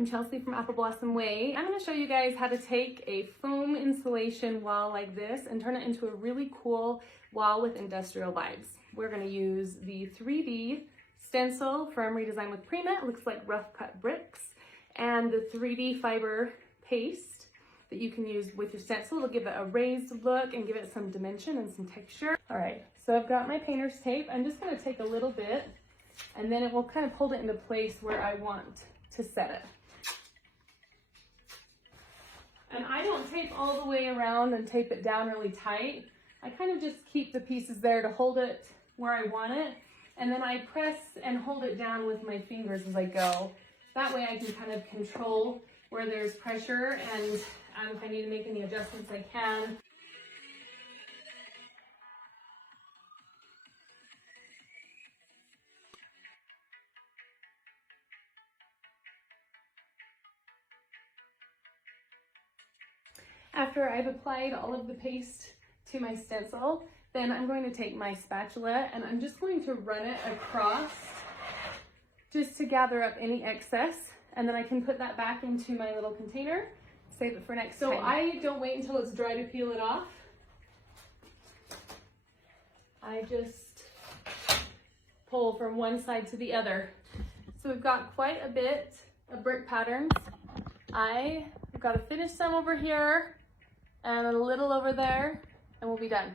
I'm Chelsea from Apple Blossom Way. I'm going to show you guys how to take a foam insulation wall like this and turn it into a really cool wall with industrial vibes. We're going to use the 3D stencil from Redesign with Prima. It looks like rough cut bricks, and the 3D fiber paste that you can use with your stencil. It'll give it a raised look and give it some dimension and some texture. All right, so I've got my painter's tape. I'm just going to take a little bit, and then it will kind of hold it into place where I want to set it. And I don't tape all the way around and tape it down really tight. I kind of just keep the pieces there to hold it where I want it, and then I press and hold it down with my fingers as I go. That way I can kind of control where there's pressure, and if I need to make any adjustments, I can. After I've applied all of the paste to my stencil, then I'm going to take my spatula and I'm just going to run it across just to gather up any excess, and then I can put that back into my little container, save it for next time. So I don't wait until it's dry to peel it off. I just pull from one side to the other. So we've got quite a bit of brick patterns. I've got to finish some over here and a little over there, and we'll be done.